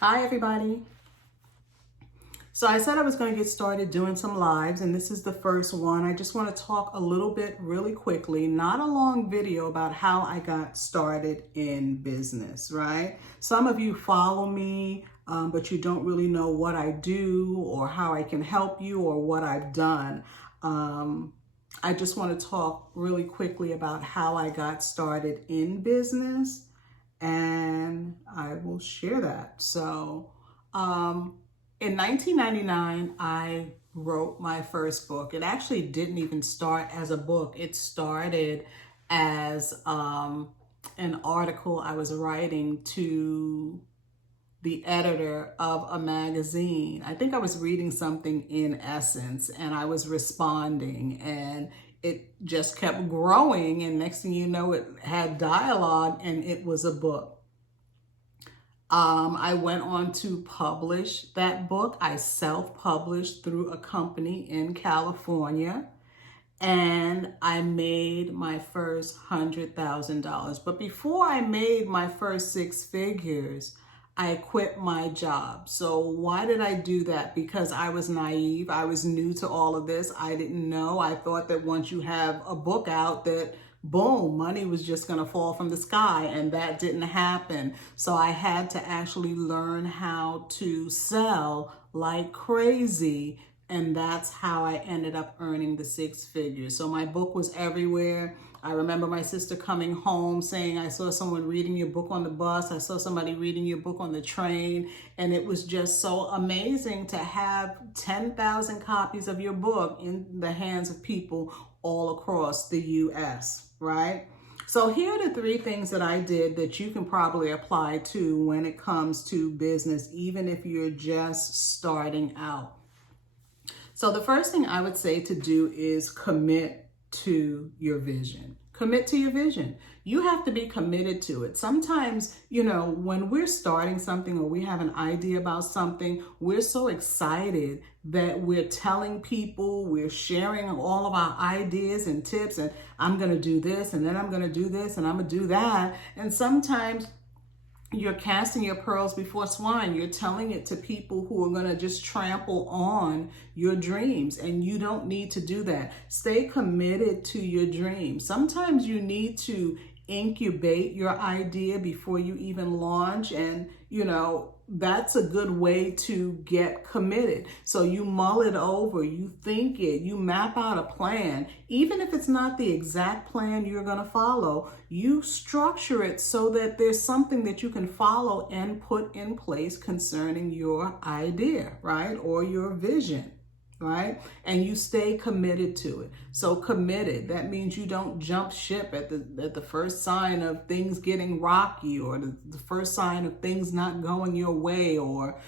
Hi, everybody. So I said I was going to get started doing some lives, and this is the first one. I just want to talk a little bit really quickly, not a long video, about how I got started in business, right? Some of you follow me, but you don't really know what I do or how I can help you or what I've done. I just want to talk really quickly about how I got started in business, and I will share that. In 1999, I wrote my first book. It actually didn't even start as a book. It started as an article I was writing to the editor of a magazine. I think I was reading something in Essence and I was responding, and it just kept growing, and next thing you know, it had dialogue and it was a book. I went on to publish that book. I self-published through a company in California, and I made my first $100,000. But before I made my first six figures, I quit my job. So why did I do that? Because I was naive. I was new to all of this. I didn't know. I thought that once you have a book out, that boom, money was just going to fall from the sky, and that didn't happen. So I had to actually learn how to sell like crazy, and that's how I ended up earning the six figures. So my book was everywhere. I remember my sister coming home saying, I saw someone reading your book on the bus. I saw somebody reading your book on the train. And it was just so amazing to have 10,000 copies of your book in the hands of people all across the US, right? So here are the three things that I did that you can probably apply to when it comes to business, even if you're just starting out. So the first thing I would say to do is commit to your vision. Commit to your vision. You have to be committed to it. Sometimes, when we're starting something or we have an idea about something, we're so excited that we're telling people, we're sharing all of our ideas and tips, and I'm going to do this, and then I'm going to do this, and I'm going to do that. And sometimes you're casting your pearls before swine. You're telling it to people who are going to just trample on your dreams, and you don't need to do that. Stay committed to your dreams. Sometimes you need to incubate your idea before you even launch, and that's a good way to get committed. So you mull it over, you think it, you map out a plan. Even if it's not the exact plan you're going to follow, you structure it so that there's something that you can follow and put in place concerning your idea, right? Or your vision, right? And you stay committed to it. So committed, that means you don't jump ship at the first sign of things getting rocky, or the first sign of things not going your way, or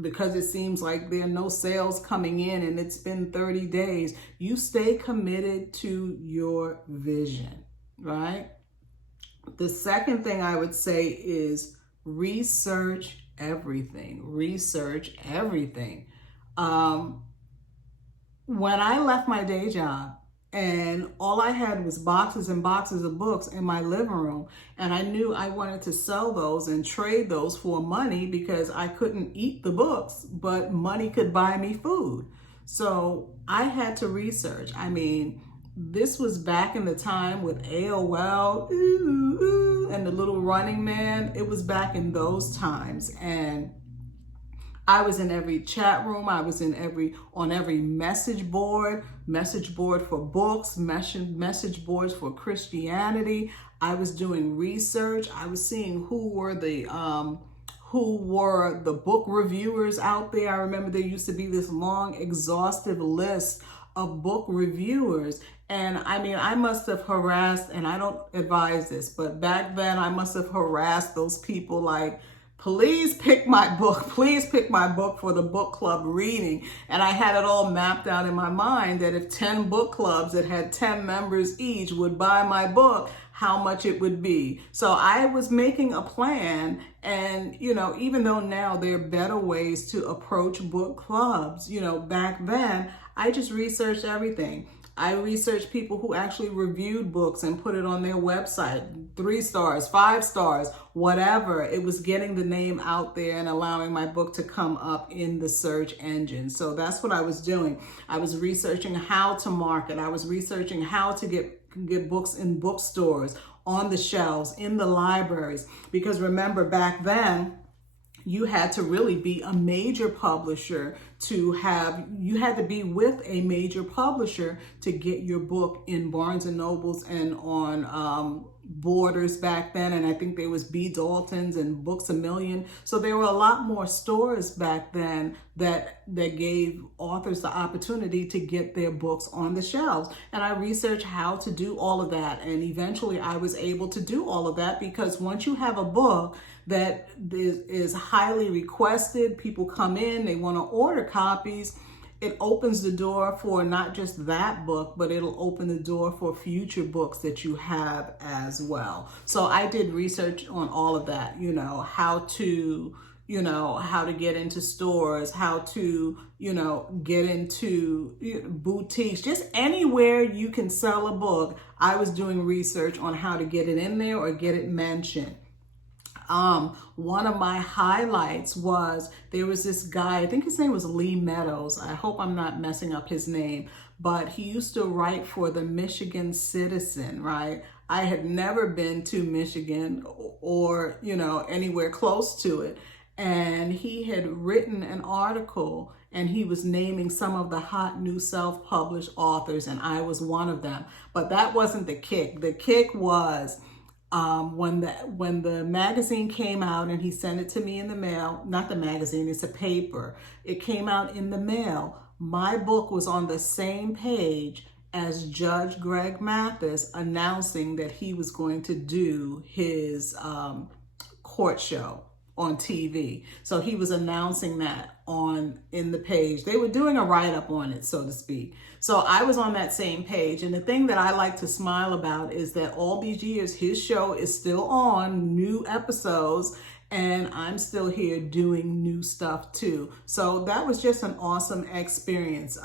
because it seems like there are no sales coming in and it's been 30 days. You stay committed to your vision, right? The second thing I would say is research everything. Research everything. When I left my day job and all I had was boxes and boxes of books in my living room, and I knew I wanted to sell those and trade those for money because I couldn't eat the books, but money could buy me food. So I had to research. I mean, this was back in the time with AOL and the little running man. It was back in those times, and I was in every chat room. I was on every message board for books, message boards for Christianity. I was doing research. I was seeing who were the book reviewers out there. I remember there used to be this long, exhaustive list of book reviewers. And I mean, I must have harassed, and I don't advise this, but back then I must have harassed those people like, please pick my book. Please pick my book for the book club reading. And I had it all mapped out in my mind that if 10 book clubs that had 10 members each would buy my book, how much it would be. So I was making a plan, and even though now there are better ways to approach book clubs, back then I just researched everything. I researched people who actually reviewed books and put it on their website, 3 stars, 5 stars, whatever. It was getting the name out there and allowing my book to come up in the search engine. So that's what I was doing. I was researching how to market. I was researching how to get books in bookstores, on the shelves, in the libraries. Because remember, back then, you had to really be a major publisher you had to be with a major publisher to get your book in Barnes and Nobles and on Borders back then. And I think there was B. Dalton's and Books A Million. So there were a lot more stores back then that gave authors the opportunity to get their books on the shelves. And I researched how to do all of that. And eventually I was able to do all of that, because once you have a book that is highly requested, people come in, they want to order copies, it opens the door for not just that book, but it'll open the door for future books that you have as well. So I did research on all of that, how to get into stores, how to, get into boutiques, just anywhere you can sell a book. I was doing research on how to get it in there or get it mentioned. One of my highlights was, there was this guy, I think his name was Meadows. I hope I'm not messing up his name, but he used to write for the Michigan Citizen, right? I had never been to Michigan or, anywhere close to it. And he had written an article and he was naming some of the hot new self-published authors, and I was one of them. But that wasn't the kick. The kick was, when the magazine came out and he sent it to me in the mail, not the magazine, it's a paper. It came out in the mail. My book was on the same page as Judge Greg Mathis announcing that he was going to do his court show on TV. So he was announcing that in the page. They were doing a write-up on it, so to speak. So I was on that same page. And the thing that I like to smile about is that all these years, his show is still on, new episodes, and I'm still here doing new stuff too. So that was just an awesome experience.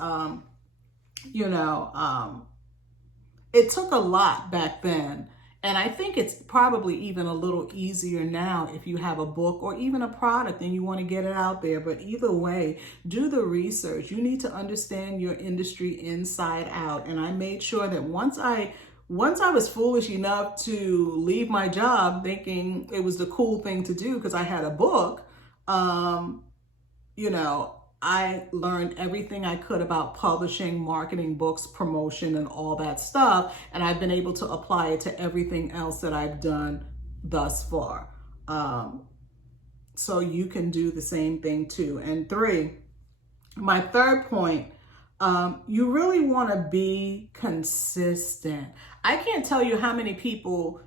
It took a lot back then. And I think it's probably even a little easier now if you have a book or even a product and you want to get it out there. But either way, do the research. You need to understand your industry inside out. And I made sure that once I was foolish enough to leave my job thinking it was the cool thing to do because I had a book, I learned everything I could about publishing, marketing books, promotion, and all that stuff. And I've been able to apply it to everything else that I've done thus far. So you can do the same thing too. And 3, my third point, you really want to be consistent. I can't tell you how many people,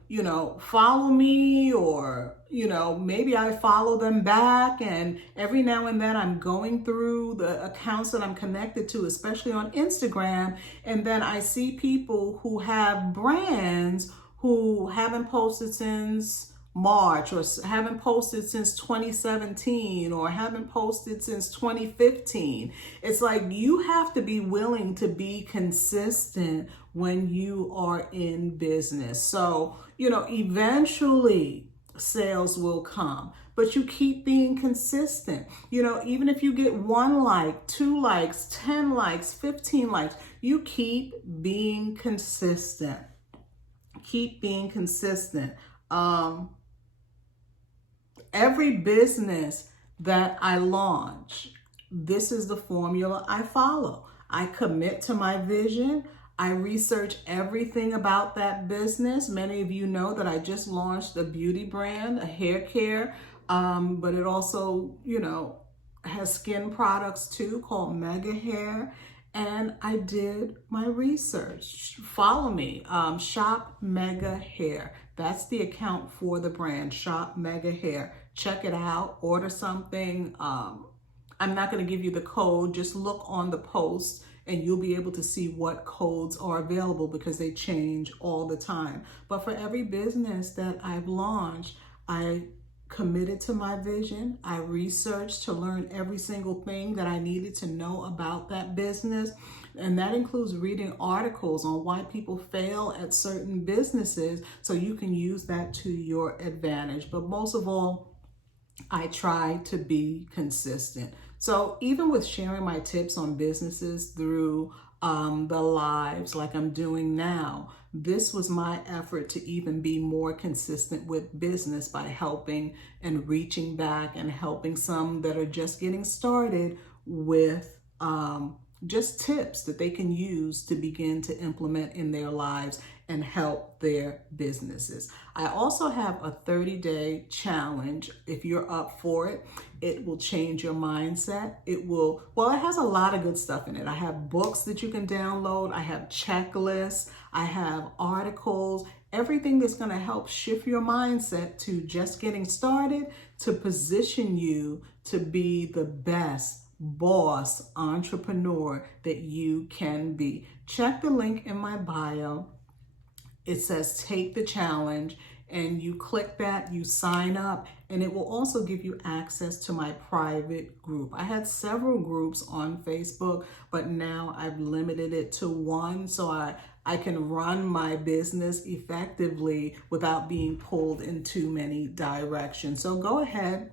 follow me or, maybe I follow them back. And every now and then I'm going through the accounts that I'm connected to, especially on Instagram. And then I see people who have brands who haven't posted since March or haven't posted since 2017 or haven't posted since 2015. It's like you have to be willing to be consistent when you are in business. So, eventually sales will come, but you keep being consistent. Even if you get 1 like, 2 likes, 10 likes, 15 likes, you keep being consistent. Keep being consistent. Every business that I launch, this is the formula I follow. I commit to my vision. I research everything about that business. Many of you know that I just launched a beauty brand, a hair care, but it also, has skin products too called Mega Hair. And I did my research. Follow me, Shop Mega Hair. That's the account for the brand, Shop Mega Hair. Check it out, order something. I'm not going to give you the code. Just look on the post and you'll be able to see what codes are available because they change all the time. But for every business that I've launched, I committed to my vision. I researched to learn every single thing that I needed to know about that business. And that includes reading articles on why people fail at certain businesses so you can use that to your advantage. But most of all, I try to be consistent. So even with sharing my tips on businesses through the lives like I'm doing now, this was my effort to even be more consistent with business by helping and reaching back and helping some that are just getting started with just tips that they can use to begin to implement in their lives and help their businesses. I also have a 30-day challenge. If you're up for it, it will change your mindset. It has a lot of good stuff in it. I have books that you can download. I have checklists. I have articles, everything that's going to help shift your mindset to just getting started, to position you to be the best boss entrepreneur that you can be. Check the link in my bio. It says take the challenge, and you click that, you sign up, and it will also give you access to my private group. I had several groups on Facebook, but now I've limited it to one so I can run my business effectively without being pulled in too many directions. So go ahead,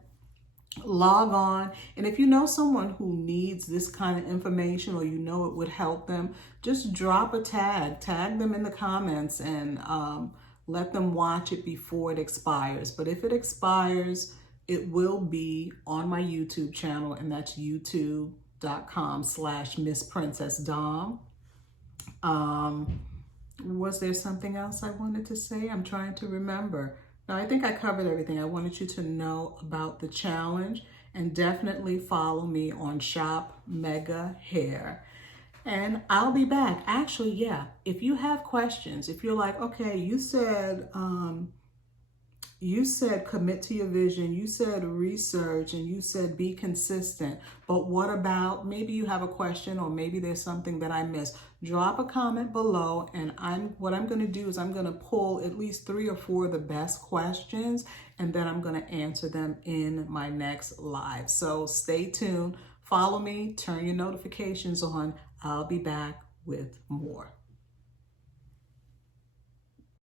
log on, and if you know someone who needs this kind of information or you know it would help them, just drop a tag them in the comments, and let them watch it before it expires. But if it expires, it will be on my YouTube channel, and that's youtube.com/MissPrincessDom. Was there something else I wanted to say? I'm trying to remember. Now, I think I covered everything. I wanted you to know about the challenge, and definitely follow me on Shop Mega Hair. And I'll be back. Actually, yeah, if you have questions, if you're like, okay, you said commit to your vision, you said research, and you said be consistent, but what about, maybe you have a question, or maybe there's something that I missed, drop a comment below, and what I'm going to do is I'm going to pull at least 3 or 4 of the best questions, and then I'm going to answer them in my next live. So stay tuned, follow me, turn your notifications on. I'll be back with more.